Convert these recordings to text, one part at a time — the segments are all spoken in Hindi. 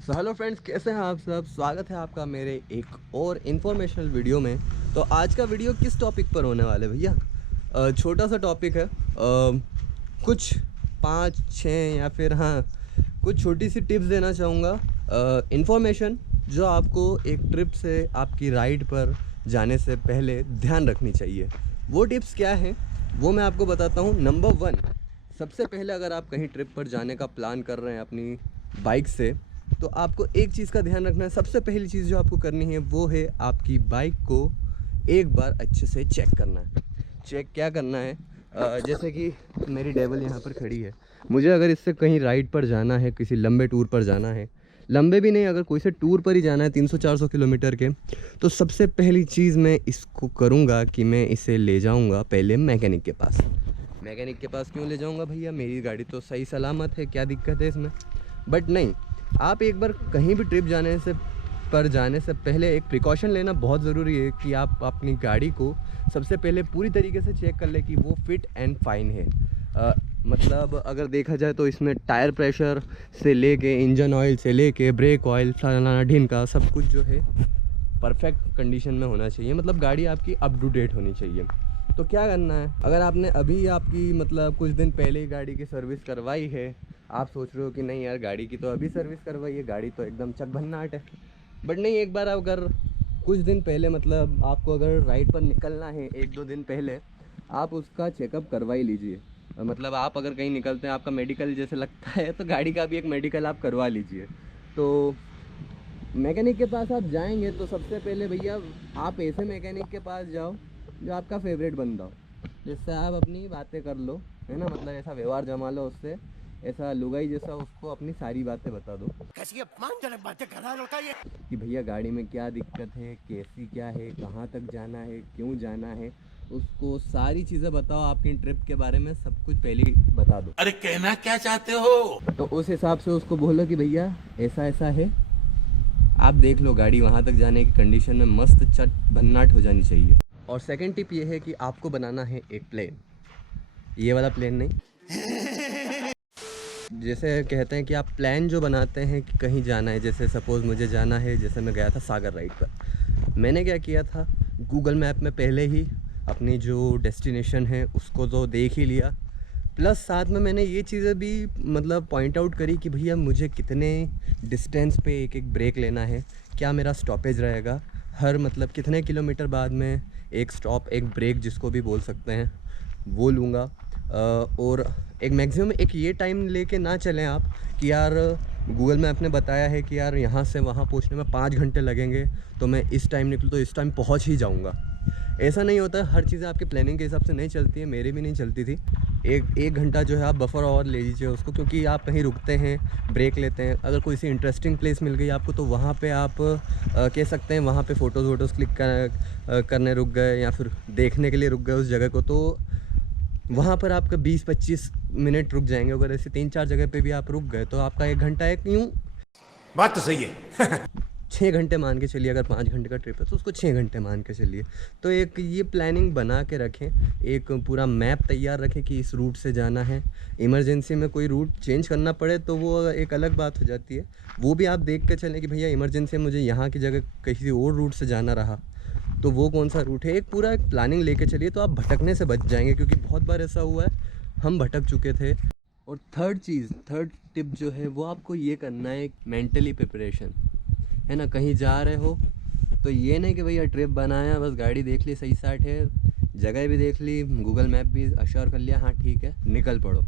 हेलो फ्रेंड्स, कैसे हैं आप सब। स्वागत है आपका मेरे एक और इन्फॉर्मेशनल वीडियो में। तो आज का वीडियो किस टॉपिक पर होने वाले भैया, छोटा सा टॉपिक है। कुछ 5-6 या फिर हाँ कुछ छोटी सी टिप्स देना चाहूँगा, इन्फॉर्मेशन जो आपको एक ट्रिप से आपकी राइड पर जाने से पहले ध्यान रखनी चाहिए। वो टिप्स क्या हैं वो मैं आपको बताता हूँ। नंबर 1, सबसे पहले अगर आप कहीं ट्रिप पर जाने का प्लान कर रहे हैं अपनी बाइक से, तो आपको एक चीज़ का ध्यान रखना है। सबसे पहली चीज़ जो आपको करनी है वो है आपकी बाइक को एक बार अच्छे से चेक करना है। चेक क्या करना है, जैसे कि मेरी डेवल यहाँ पर खड़ी है। मुझे अगर इससे कहीं राइड पर जाना है, किसी लंबे टूर पर जाना है, लंबे भी नहीं, अगर कोई से टूर पर ही जाना है 300-400 किलोमीटर के, तो सबसे पहली चीज़ मैं इसको करूँगा कि मैं इसे ले जाऊँगा पहले मैकेनिक के पास। मैकेनिक के पास क्यों ले जाऊँगा भैया, मेरी गाड़ी तो सही सलामत है, क्या दिक्कत है इसमें। बट नहीं, आप एक बार कहीं भी ट्रिप जाने से पहले एक प्रिकॉशन लेना बहुत ज़रूरी है कि आप अपनी गाड़ी को सबसे पहले पूरी तरीके से चेक कर ले कि वो फिट एंड फाइन है। मतलब अगर देखा जाए तो इसमें टायर प्रेशर से लेके, इंजन ऑयल से लेके, ब्रेक ऑयल, फलाना ढिमका, सब कुछ जो है परफेक्ट कंडीशन में होना चाहिए। मतलब गाड़ी आपकी अप टू डेट होनी चाहिए। तो क्या करना है, अगर आपने अभी आपकी मतलब कुछ दिन पहले ही गाड़ी की सर्विस करवाई है, आप सोच रहे हो कि नहीं यार गाड़ी की तो अभी सर्विस करवाई है, गाड़ी तो एकदम चकभन्नाट है। बट नहीं, एक बार अगर कुछ दिन पहले, मतलब आपको अगर राइड पर निकलना है 1-2 दिन पहले, आप उसका चेकअप करवा ही लीजिए। मतलब आप अगर कहीं निकलते हैं, आपका मेडिकल जैसे लगता है, तो गाड़ी का भी एक मेडिकल आप करवा लीजिए। तो मैकेनिक के पास आप जाएंगे तो सबसे पहले भैया आप ऐसे मैकेनिक के पास जाओ जो आपका फेवरेट बंदा हो, जिससे आप अपनी बातें कर लो, है ना। मतलब ऐसा व्यवहार जमा लो उससे, ऐसा लुगाई जैसा उसको अपनी सारी बातें बता दो। कैसी अपमानजनक बातें कर रहा है लड़का ये, कि भैया गाड़ी में क्या दिक्कत है, कैसी क्या है, कहाँ तक जाना है, क्यों जाना है, उसको सारी चीज़ें बताओ। आपकी ट्रिप के बारे में सब कुछ पहले ही बता दो। अरे कहना क्या चाहते हो, तो उस हिसाब से उसको बोलो कि भैया ऐसा ऐसा है, आप देख लो गाड़ी वहाँ तक जाने की कंडीशन में मस्त चट भन्नाट हो जानी चाहिए। और सेकंड टिप ये है कि आपको बनाना है एक प्लेन। ये वाला प्लेन नहीं, जैसे कहते हैं कि आप प्लान जो बनाते हैं कि कहीं जाना है, जैसे सपोज़ मुझे जाना है, जैसे मैं गया था सागर राइड पर। मैंने क्या किया था, गूगल मैप में पहले ही अपनी जो डेस्टिनेशन है उसको तो देख ही लिया, प्लस साथ में मैंने ये चीज़ें भी मतलब पॉइंट आउट करी कि भैया मुझे कितने डिस्टेंस पे एक एक ब्रेक लेना है, क्या मेरा स्टॉपेज रहेगा, हर मतलब कितने किलोमीटर बाद में एक स्टॉप, एक ब्रेक जिसको भी बोल सकते हैं, वो लूँगा। और एक मैक्सिमम एक ये टाइम लेके ना चलें आप कि यार गूगल मैप ने बताया है कि यार यहाँ से वहाँ पहुँचने में 5 घंटे लगेंगे, तो मैं इस टाइम निकलूँ तो इस टाइम पहुँच ही जाऊँगा। ऐसा नहीं होता, हर चीज़ें आपके प्लानिंग के हिसाब से नहीं चलती है, मेरी भी नहीं चलती थी। एक घंटा जो है आप बफर और ले लीजिए उसको, क्योंकि आप कहीं रुकते हैं, ब्रेक लेते हैं, अगर कोई सी इंटरेस्टिंग प्लेस मिल गई आपको, तो वहाँ पे आप कह सकते हैं वहाँ पे फ़ोटोज़ वोटोज़ क्लिक करने रुक गए, या फिर देखने के लिए रुक गए उस जगह को, तो वहाँ पर आपका 20-25 मिनट रुक जाएंगे। अगर ऐसे 3-4 जगह पे भी आप रुक गए तो आपका 1 घंटा एक यूँ, बात तो सही है 6 घंटे मान के चलिए। अगर 5 घंटे का ट्रिप है तो उसको 6 घंटे मान के चलिए। तो एक ये प्लानिंग बना के रखें, एक पूरा मैप तैयार रखें कि इस रूट से जाना है। इमरजेंसी में कोई रूट चेंज करना पड़े तो वो एक अलग बात हो जाती है, वो भी आप देख के चलें कि भैया इमरजेंसी में मुझे यहाँ की जगह किसी और रूट से जाना रहा तो वो कौन सा रूट है। एक पूरा एक प्लानिंग लेके चलिए तो आप भटकने से बच जाएंगे, क्योंकि बहुत बार ऐसा हुआ है हम भटक चुके थे। और थर्ड टिप जो है वो आपको ये करना है, मेंटली प्रिपरेशन, है ना। कहीं जा रहे हो तो ये नहीं कि भैया ट्रिप बनाया, बस गाड़ी देख ली सही साट है, जगह भी देख ली, गूगल मैप भी अश्योर कर लिया, हाँ ठीक है निकल पड़ो।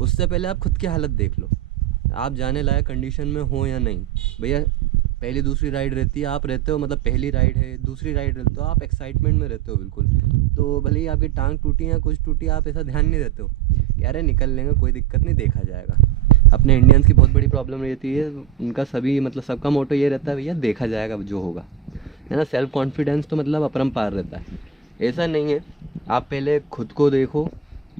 उससे पहले आप खुद की हालत देख लो, आप जाने लायक कंडीशन में हो या नहीं। भैया पहली दूसरी राइड रहती है, आप रहते हो मतलब पहली राइड है, दूसरी राइड रहती, तो आप एक्साइटमेंट में रहते हो बिल्कुल। तो भले ही आपकी टांग टूटी या कुछ टूटी, आप ऐसा ध्यान नहीं देते हो कि अरे निकल लेंगे, कोई दिक्कत नहीं, देखा जाएगा। अपने इंडियंस की बहुत बड़ी प्रॉब्लम रहती है, उनका सभी मतलब सबका मोटो ये रहता है भैया देखा जाएगा जो होगा, है ना। सेल्फ कॉन्फिडेंस तो मतलब अपरंपार रहता है। ऐसा नहीं है, आप पहले खुद को देखो,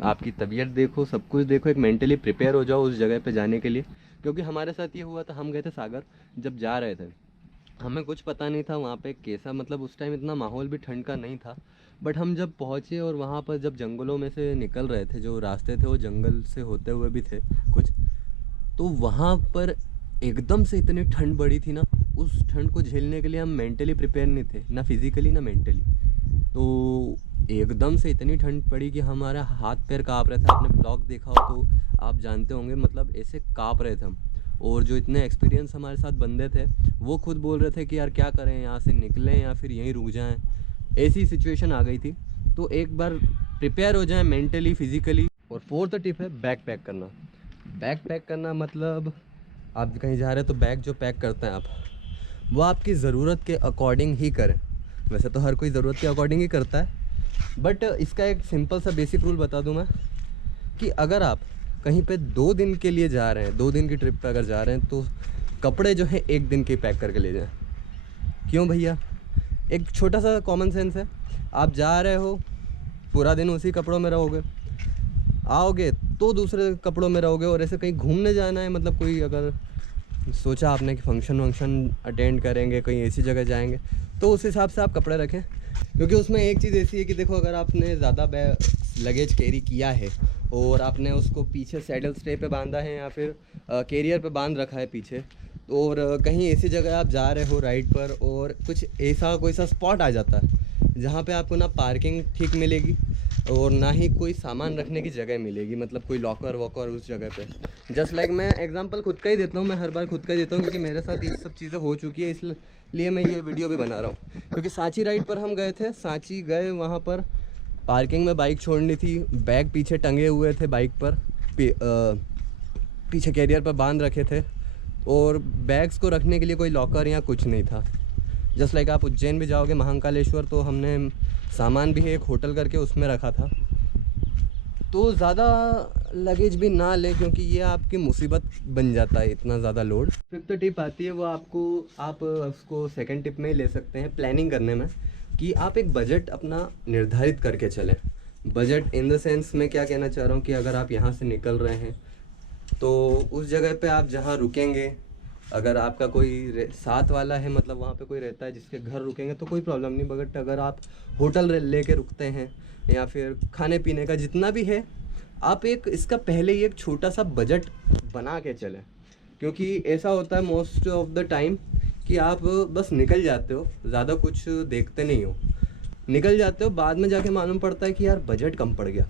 आपकी तबीयत देखो, सब कुछ देखो, एक मेंटली प्रिपेयर हो जाओ उस जगह पे जाने के लिए। क्योंकि हमारे साथ ये हुआ था, हम गए थे सागर, जब जा रहे थे हमें कुछ पता नहीं था वहाँ पे कैसा, मतलब उस टाइम इतना माहौल भी ठंड का नहीं था। बट हम जब पहुँचे और वहाँ पर जब जंगलों में से निकल रहे थे, जो रास्ते थे वो जंगल से होते हुए भी थे कुछ, तो वहाँ पर एकदम से इतनी ठंड बढ़ी थी ना, उस ठंड को झेलने के लिए हम मेंटली प्रिपेयर नहीं थे, ना फिज़िकली ना मेंटली। तो एकदम से इतनी ठंड पड़ी कि हमारा हाथ पैर काँप रहे थे। आपने ब्लॉग देखा हो तो आप जानते होंगे, मतलब ऐसे काँप रहे थे हम। और जो इतने एक्सपीरियंस हमारे साथ बंदे थे वो खुद बोल रहे थे कि यार क्या करें, यहाँ से निकलें या फिर यहीं रुक जाएं। ऐसी सिचुएशन आ गई थी। तो एक बार प्रिपेयर हो जाएं मेंटली फिज़िकली। और फोर्थ टिप है बैग पैक करना। बैग पैक करना मतलब आप कहीं जा रहे हैं तो बैग जो पैक करते हैं आप, वो आपकी ज़रूरत के अकॉर्डिंग ही करें। वैसे तो हर कोई ज़रूरत के अकॉर्डिंग ही करता है, बट इसका एक सिंपल सा बेसिक रूल बता दूं मैं, कि अगर आप कहीं पे 2 दिन के लिए जा रहे हैं, 2 दिन की ट्रिप पे अगर जा रहे हैं, तो कपड़े जो है 1 दिन के पैक करके ले जाएं। क्यों भैया? एक छोटा सा कॉमन सेंस है। आप जा रहे हो, पूरा दिन उसी कपड़ों में रहोगे, आओगे तो दूसरे कपड़ों में रहोगे। और ऐसे कहीं घूमने जाना है, मतलब कोई अगर सोचा आपने कि फंक्शन वंक्शन अटेंड करेंगे, कहीं ऐसी जगह जाएंगे, तो उस हिसाब से आप कपड़े रखें। क्योंकि उसमें एक चीज़ ऐसी है कि देखो, अगर आपने ज़्यादा लगेज कैरी किया है और आपने उसको पीछे सैडल स्टे पे बांधा है या फिर कैरियर पे बांध रखा है पीछे, और कहीं ऐसी जगह आप जा रहे हो राइड पर और कुछ ऐसा कोई सा स्पॉट आ जाता है जहाँ पे आपको ना पार्किंग ठीक मिलेगी और ना ही कोई सामान रखने की जगह मिलेगी, मतलब कोई लॉकर वॉकर उस जगह पे। जस्ट लाइक मैं एग्जांपल खुद का ही देता हूँ, मैं हर बार खुद का ही देता हूँ क्योंकि मेरे साथ ये सब चीज़ें हो चुकी है, इसलिए मैं ये वीडियो भी बना रहा हूँ। क्योंकि सांची राइड पर हम गए थे, सांची गए, वहाँ पर पार्किंग में बाइक छोड़नी थी, बैग पीछे टंगे हुए थे बाइक पर, पीछे कैरियर पर बांध रखे थे, और बैग्स को रखने के लिए कोई लॉकर या कुछ नहीं था। जस्ट लाइक आप उज्जैन भी जाओगे महाकालेश्वर, तो हमने सामान भी एक होटल करके उसमें रखा था। तो ज़्यादा लगेज भी ना ले, क्योंकि ये आपकी मुसीबत बन जाता है इतना ज़्यादा लोड। फिफ्थ टिप आती है, वो आप उसको सेकंड टिप में ही ले सकते हैं प्लानिंग करने में, कि आप एक बजट अपना निर्धारित करके चलें। बजट इन द सेंस मैं क्या कहना चाह रहा हूँ कि अगर आप यहाँ से निकल रहे हैं तो उस जगह पे आप जहाँ रुकेंगे, अगर आपका कोई साथ वाला है, मतलब वहाँ पे कोई रहता है जिसके घर रुकेंगे तो कोई प्रॉब्लम नहीं। बट अगर आप होटल लेके रुकते हैं या फिर खाने पीने का जितना भी है, आप एक इसका पहले ही एक छोटा सा बजट बना के चलें। क्योंकि ऐसा होता है मोस्ट ऑफ द टाइम कि आप बस निकल जाते हो, ज़्यादा कुछ देखते नहीं हो, निकल जाते हो, बाद में जाके मालूम पड़ता है कि यार बजट कम पड़ गया,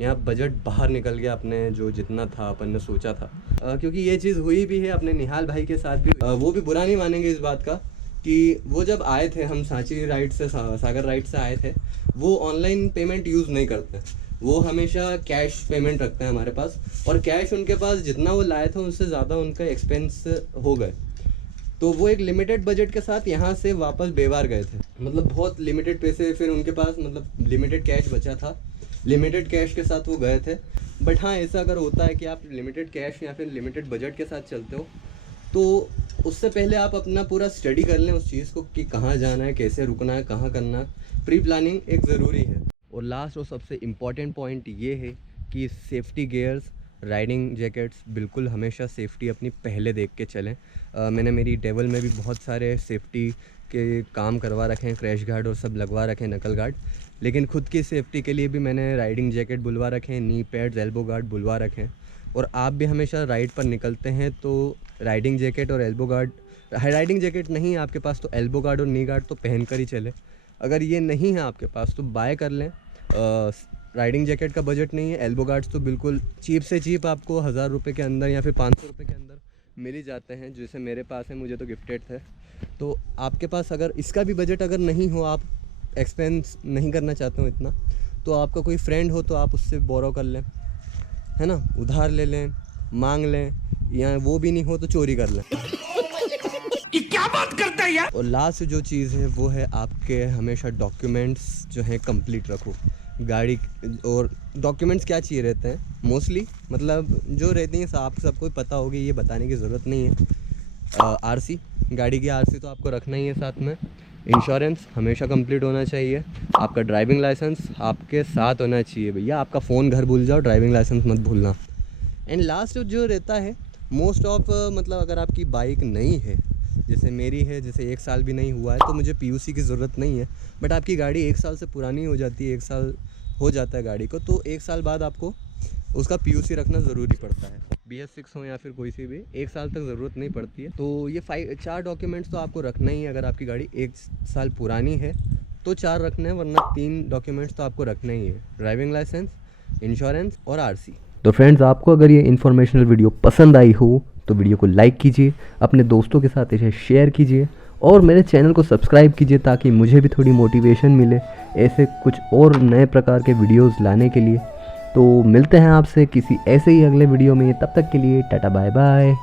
यहाँ बजट बाहर निकल गया अपने जो जितना था अपन ने सोचा था। क्योंकि ये चीज़ हुई भी है अपने निहाल भाई के साथ भी। वो भी बुरा नहीं मानेंगे इस बात का कि वो जब आए थे, हम सांची राइड से सागर राइड से आए थे, वो ऑनलाइन पेमेंट यूज़ नहीं करते, वो हमेशा कैश पेमेंट रखते हैं हमारे पास। और कैश उनके पास जितना वो लाए थे उससे ज़्यादा उनका एक्सपेंस हो गए, तो वो एक लिमिटेड बजट के साथ यहाँ से वापस बेवार गए थे। मतलब बहुत लिमिटेड पैसे फिर उनके पास, मतलब लिमिटेड कैश बचा था, लिमिटेड कैश के साथ वो गए थे। बट हाँ, ऐसा अगर होता है कि आप लिमिटेड कैश या फिर लिमिटेड बजट के साथ चलते हो, तो उससे पहले आप अपना पूरा स्टडी कर लें उस चीज़ को कि कहाँ जाना है, कैसे रुकना है, कहाँ करना है। प्री प्लानिंग एक ज़रूरी है। और लास्ट और सबसे इम्पॉर्टेंट पॉइंट ये है कि सेफ्टी गियर्स, राइडिंग जैकेट्स, बिल्कुल हमेशा सेफ्टी अपनी पहले देख के चलें। मैंने मेरी डेवल में भी बहुत सारे सेफ्टी के काम करवा रखे हैं, क्रैश गार्ड और सब लगवा रखे हैं, नकल गार्ड। लेकिन खुद की सेफ्टी के लिए भी मैंने राइडिंग जैकेट बुलवा रखे हैं, नी पैड्स, एल्बो गार्ड बुलवा रखे हैं। और आप भी हमेशा राइड पर निकलते हैं तो राइडिंग जैकेट और एल्बो गार्ड, राइडिंग जैकेट नहीं है आपके पास तो एल्बो गार्ड और नी गार्ड तो पहन कर ही चले। अगर ये नहीं है आपके पास तो बाय कर लें। राइडिंग जैकेट का बजट नहीं है, एल्बो गार्ड्स तो बिल्कुल चीप से चीप आपको 1000 रुपये के अंदर या फिर 500 रुपये के अंदर मिल ही जाते हैं, जैसे मेरे पास है, मुझे तो गिफ्टेड थे। तो आपके पास अगर इसका भी बजट अगर नहीं हो, आप एक्सपेंस नहीं करना चाहते हो इतना, तो आपका कोई फ्रेंड हो तो आप उससे बोरो कर लें, है ना, उधार ले लें, मांग लें, या वो भी नहीं हो तो चोरी कर लें। ये क्या बात करता है यार। और लास्ट जो चीज़ है वो है आपके हमेशा डॉक्यूमेंट्स जो है कंप्लीट रखो। गाड़ी और डॉक्यूमेंट्स क्या चाहिए रहते हैं मोस्टली, मतलब जो रहती हैं आप सबको पता होगी, ये बताने की ज़रूरत नहीं है। आरसी, गाड़ी की आरसी तो आपको रखना ही है साथ में। इंश्योरेंस हमेशा कंप्लीट होना चाहिए। आपका ड्राइविंग लाइसेंस आपके साथ होना चाहिए भैया। आपका फ़ोन घर भूल जाओ, ड्राइविंग लाइसेंस मत भूलना। एंड लास्ट जो रहता है मोस्ट ऑफ, मतलब अगर आपकी बाइक नहीं है, जैसे मेरी है, जैसे 1 साल भी नहीं हुआ है तो मुझे पीयूसी की ज़रूरत नहीं है। बट आपकी गाड़ी 1 साल से पुरानी हो जाती है, 1 साल हो जाता है गाड़ी को, तो 1 साल बाद आपको उसका पीयूसी रखना ज़रूरी पड़ता है। BS6 हो या फिर कोई सी भी, 1 साल तक ज़रूरत नहीं पड़ती है। तो ये 4 डॉक्यूमेंट्स तो आपको रखना ही है। अगर आपकी गाड़ी 1 साल पुरानी है तो 4 रखने हैं, वरना 3 डॉक्यूमेंट्स तो आपको रखना ही है, ड्राइविंग लाइसेंस, इंश्योरेंस और RC। तो फ्रेंड्स, आपको अगर ये इन्फॉर्मेशनल वीडियो पसंद आई हो तो वीडियो को लाइक कीजिए, अपने दोस्तों के साथ इसे शेयर कीजिए और मेरे चैनल को सब्सक्राइब कीजिए ताकि मुझे भी थोड़ी मोटिवेशन मिले ऐसे कुछ और नए प्रकार के वीडियोस लाने के लिए। तो मिलते हैं आपसे किसी ऐसे ही अगले वीडियो में, तब तक के लिए टाटा बाय बाय।